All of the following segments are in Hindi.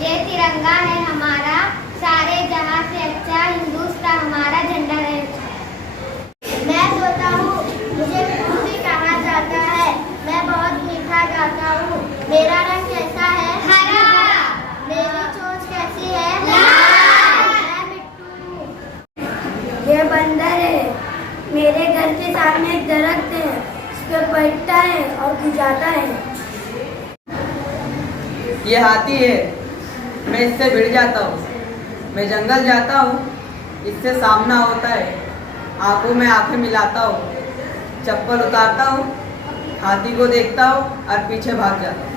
ये तिरंगा है हमारा, सारे जहां से अच्छा, हिंदुस्तान हमारा झंडा है। मैं तोता हूँ, मुझे मिट्टू भी कहा जाता है। मैं बहुत मीठा गाता हूँ। मेरा रंग कैसा है? हरा। मेरी चोंच कैसी है? लाल। मैं मिट्टू हूँ। ये बंदर है। मेरे घर के सामने एक दरख्त है, इस पे बैठता है और गुजाता है। ये हाथी है, मैं इससे भिड़ जाता हूँ। मैं जंगल जाता हूँ, इससे सामना होता है। आंखों में आंखें मिलाता हूँ, चप्पल उतारता हूँ, हाथी को देखता हूँ और पीछे भाग जाता हूँ।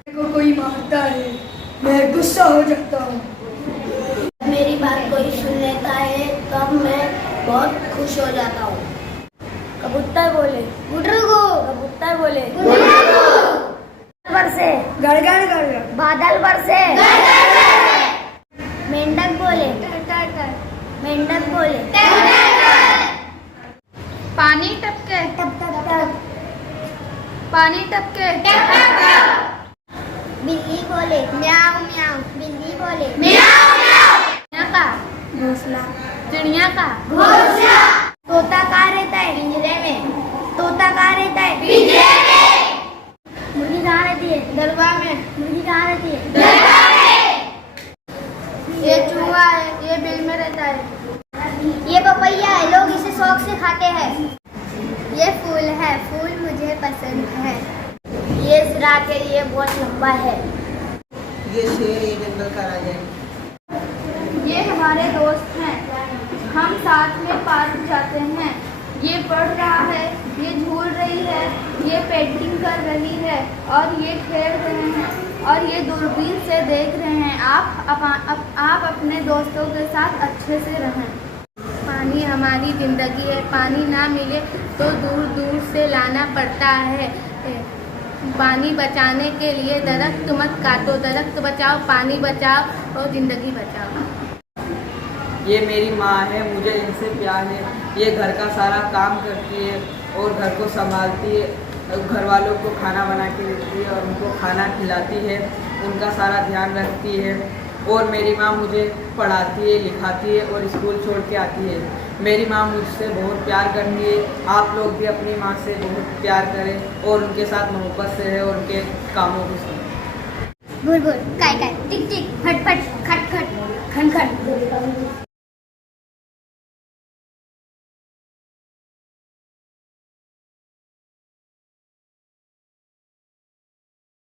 मेरे को कोई मारता है, मैं गुस्सा हो जाता हूँ। मेरी बात कोई सुन लेता है तब मैं बहुत खुश हो जाता हूँ। कबूतर बोले गुडरुगु, कबूतर बोले गुडरुगु। बरसे गड़गड़ गड़गड़, बादल बरसे गड़गड़ गड़गड़। मेंढक बोले टर, मेंढक बोले टर। पानी टपके टप टप टप, पानी टपके टप टप टप। बिल्ली बोले म्याऊ म्याऊ, बिल्ली बोले म्याऊ म्याऊ। चिड़िया का घोंसला, चिड़िया का घोंसला। तोता कहाँ रहता है? पिंजरे में। तोता कहाँ रहता है? पिंजरे में। मुर्गी कहाँ रहती है? दरबार में। मुर्गी कहाँ रहती है? दरबार में। ये चूहा है, ये बिल में रहता है। ये पपैया है, लोग इसे शौक से खाते हैं। ये फूल है, फूल मुझे पसंद है। ये जिराफ है, ये बहुत लंबा है। ये शेर, ये जंगल का राजा है। ये हमारे दोस्त हैं, हम साथ में पार्क जाते हैं। ये पढ़ रहा है, ये झूल रही है, ये पेंटिंग कर रही है और ये खेल रहे हैं और ये दूरबीन से देख रहे हैं। आप अपने दोस्तों के साथ अच्छे से रहें। पानी हमारी ज़िंदगी है, पानी ना मिले तो दूर दूर से लाना पड़ता है। पानी बचाने के लिए दरख्त मत काटो, दरख्त बचाओ, पानी बचाओ और ज़िंदगी बचाओ। ये मेरी माँ है, मुझे इनसे प्यार है। ये घर का सारा काम करती है और घर को संभालती है, घर वालों को खाना बना के देती है और उनको खाना खिलाती है, उनका सारा ध्यान रखती है। और मेरी माँ मुझे पढ़ाती है, लिखाती है और स्कूल छोड़ के आती है। मेरी माँ मुझसे बहुत प्यार करती है। आप लोग भी अपनी माँ से बहुत प्यार करें और उनके साथ मोहब्बत से रहें और उनके कामों को सुनें। बुलबुल काय काय, टिक टिक, फट फट, खट खट, खन खन।